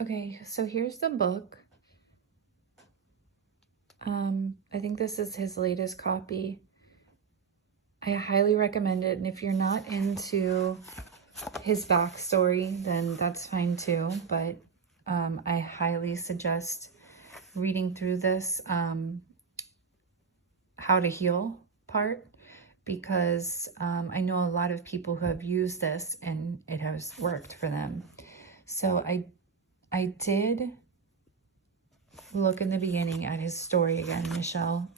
Okay, so here's the book. I think this is his latest copy. I highly recommend it. And if you're not into his backstory, then that's fine too. But I highly suggest reading through this how to heal part, because I know a lot of people who have used this and it has worked for them. So I did look in the beginning at his story again, Michelle.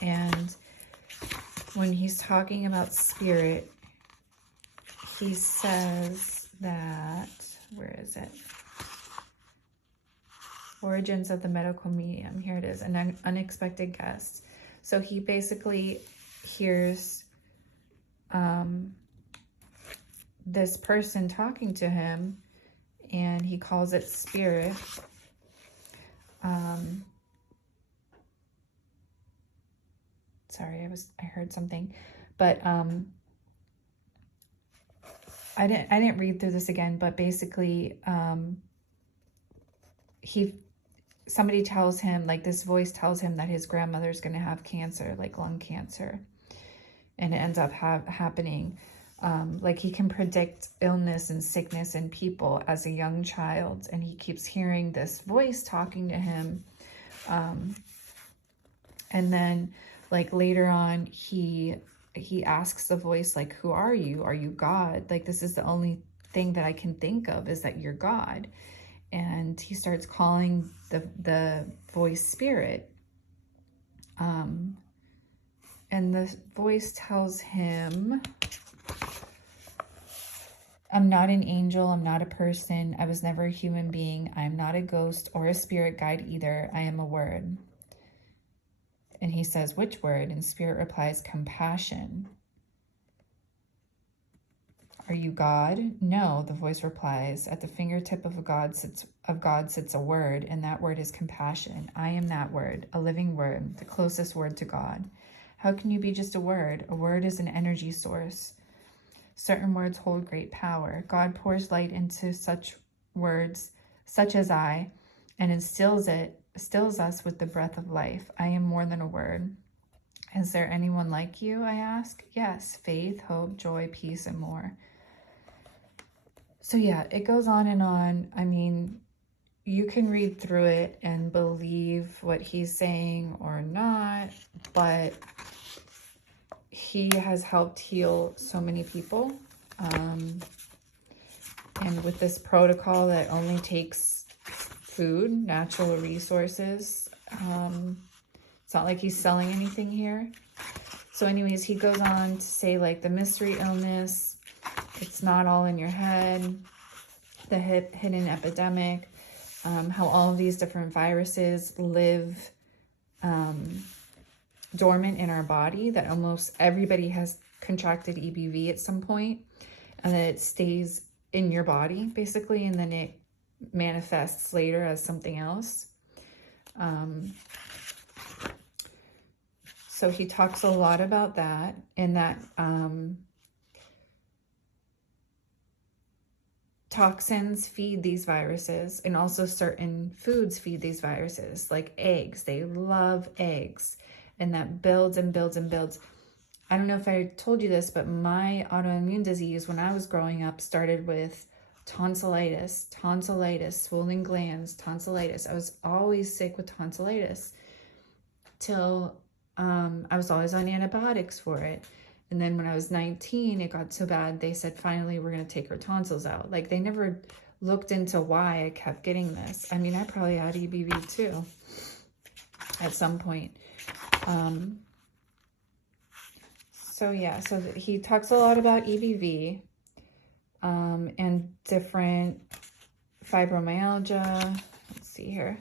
And when he's talking about spirit, he says that, where is it? Origins of the medical medium. Here it is, an unexpected guest. So he basically hears this person talking to him, and he calls it spirit. Sorry, I heard something, but I didn't read through this again, but basically somebody tells him, like this voice tells him that his grandmother's going to have cancer, like lung cancer, and it ends up happening. Like he can predict illness and sickness in people as a young child, and he keeps hearing this voice talking to him. And then like later on, he asks the voice, like, who are you? Are you God? Like, this is the only thing that I can think of, is that you're God. And he starts calling the voice spirit. And the voice tells him, I'm not an angel. I'm not a person. I was never a human being. I'm not a ghost or a spirit guide either. I am a word. And he says, which word? And spirit replies, compassion. Are you God? No, the voice replies. At the fingertip of God sits a word, and that word is compassion. I am that word, a living word, the closest word to God. How can you be just a word? A word is an energy source. Certain words hold great power. God pours light into such words, such as I, and instills us with the breath of life. I am more than a word. Is there anyone like you, I ask? Yes, faith, hope, joy, peace, and more. So yeah, it goes on and on. I mean, you can read through it and believe what he's saying or not, but he has helped heal so many people. And with this protocol that only takes food, natural resources, it's not like he's selling anything here. So anyways, he goes on to say, like, the mystery illness, it's not all in your head, the hidden epidemic, how all of these different viruses live dormant in our body, that almost everybody has contracted EBV at some point, and that it stays in your body basically, and then it manifests later as something else. So he talks a lot about that, and that toxins feed these viruses, and also certain foods feed these viruses, like eggs. They love eggs, and that builds and builds and builds. I don't know if I told you this, but my autoimmune disease when I was growing up started with tonsillitis, swollen glands, tonsillitis. I was always sick with tonsillitis till I was always on antibiotics for it. And then when I was 19, it got so bad, they said, finally, we're going to take her tonsils out. Like, they never looked into why I kept getting this. I mean, I probably had EBV too at some point. So yeah, so he talks a lot about EBV and different fibromyalgia. Let's see here.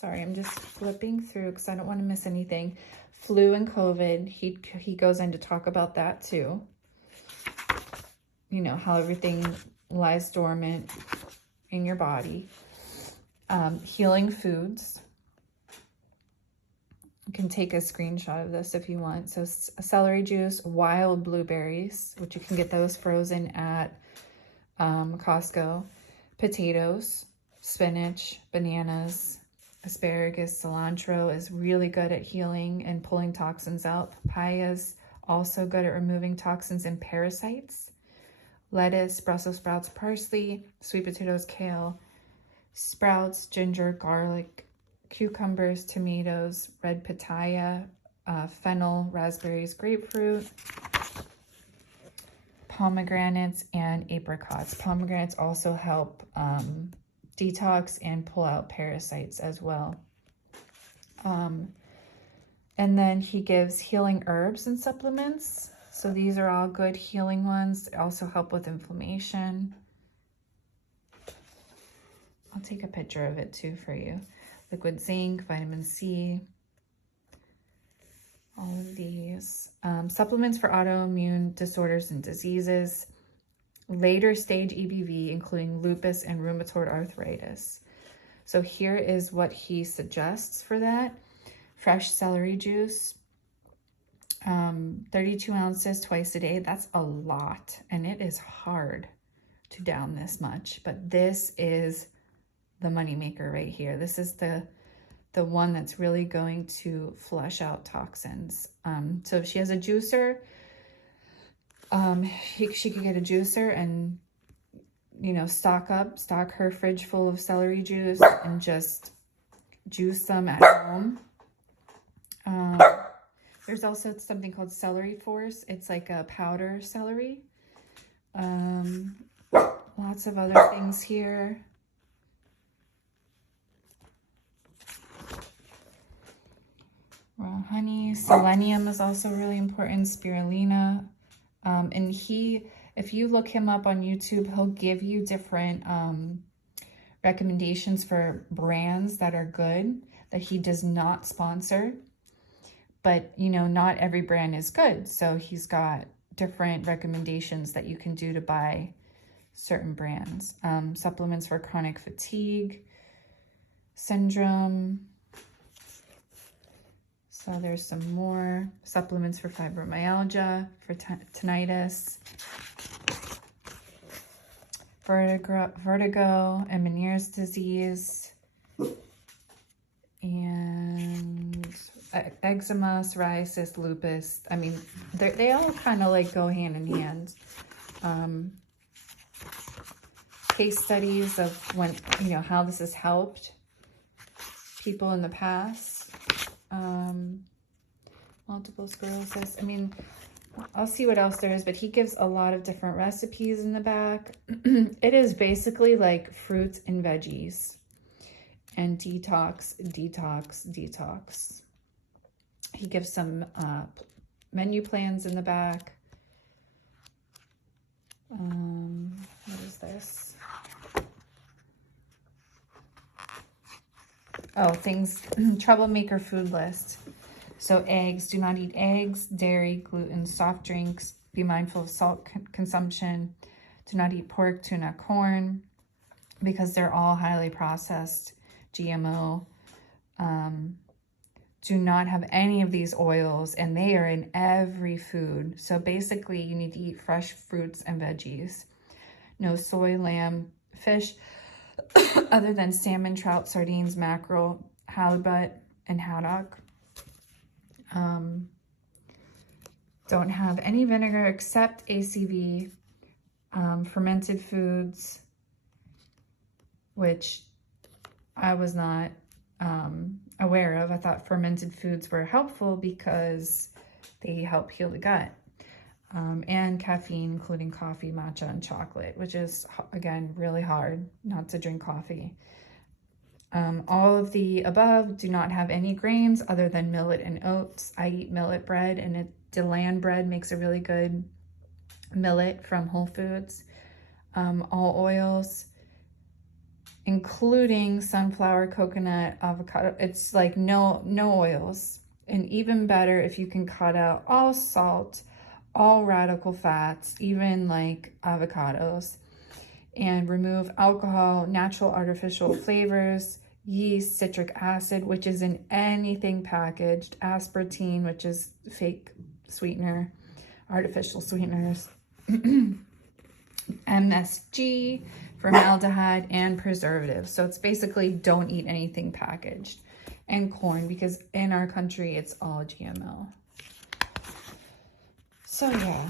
Sorry, I'm just flipping through because I don't want to miss anything. Flu and COVID, he goes in to talk about that too. You know, how everything lies dormant in your body. Healing foods. You can take a screenshot of this if you want. So celery juice, wild blueberries, which you can get those frozen at Costco, potatoes, spinach, bananas, asparagus, cilantro is really good at healing and pulling toxins out. Papaya is also good at removing toxins and parasites. Lettuce, Brussels sprouts, parsley, sweet potatoes, kale, sprouts, ginger, garlic, cucumbers, tomatoes, red pitaya, fennel, raspberries, grapefruit, pomegranates, and apricots. Pomegranates also help detox and pull out parasites as well. And then he gives healing herbs and supplements. So these are all good healing ones. They also help with inflammation. I'll take a picture of it too for you. Liquid zinc, vitamin C, all of these. Supplements for autoimmune disorders and diseases. Later stage EBV, including lupus and rheumatoid arthritis. So here is what he suggests for that. Fresh celery juice, 32 ounces twice a day. That's a lot, and it is hard to down this much, but this is the moneymaker right here. This is the one that's really going to flush out toxins. So if she has a juicer, she could get a juicer and, you know, stock her fridge full of celery juice and just juice them at home. There's also something called Celery Force. It's like a powder celery. Lots of other things here. Raw honey. Selenium is also really important. Spirulina. And if you look him up on YouTube, he'll give you different recommendations for brands that are good that he does not sponsor. But, you know, not every brand is good. So he's got different recommendations that you can do to buy certain brands. Supplements for chronic fatigue syndrome. So there's some more supplements for fibromyalgia, for tinnitus, vertigo, and Meniere's disease, and eczema, psoriasis, lupus. I mean, they all kind of like go hand in hand. Case studies of when, you know, how this has helped people in the past. Multiple sclerosis. I mean, I'll see what else there is, but he gives a lot of different recipes in the back. It is basically like fruits and veggies and detox. He gives some menu plans in the back. What is this? Oh, things, troublemaker food list. So eggs, do not eat eggs, dairy, gluten, soft drinks. Be mindful of salt consumption. Do not eat pork, tuna, corn, because they're all highly processed, GMO. Do not have any of these oils, and they are in every food. So basically, you need to eat fresh fruits and veggies. No soy, lamb, fish, other than salmon, trout, sardines, mackerel, halibut, and haddock. Don't have any vinegar except ACV, fermented foods, which I was not aware of. I thought fermented foods were helpful because they help heal the gut. And caffeine, including coffee, matcha, and chocolate, which is, again, really hard not to drink coffee. All of the above do not have any grains other than millet and oats. I eat millet bread, and Deland bread makes a really good millet from Whole Foods. All oils, including sunflower, coconut, avocado. It's like no oils. And even better if you can cut out all salt, all radical fats, even like avocados, and remove alcohol, natural artificial flavors, yeast, citric acid, which is in anything packaged, aspartame, which is fake sweetener, artificial sweeteners, MSG, formaldehyde, and preservatives. So it's basically don't eat anything packaged. And corn, because in our country it's all GMO. So yeah,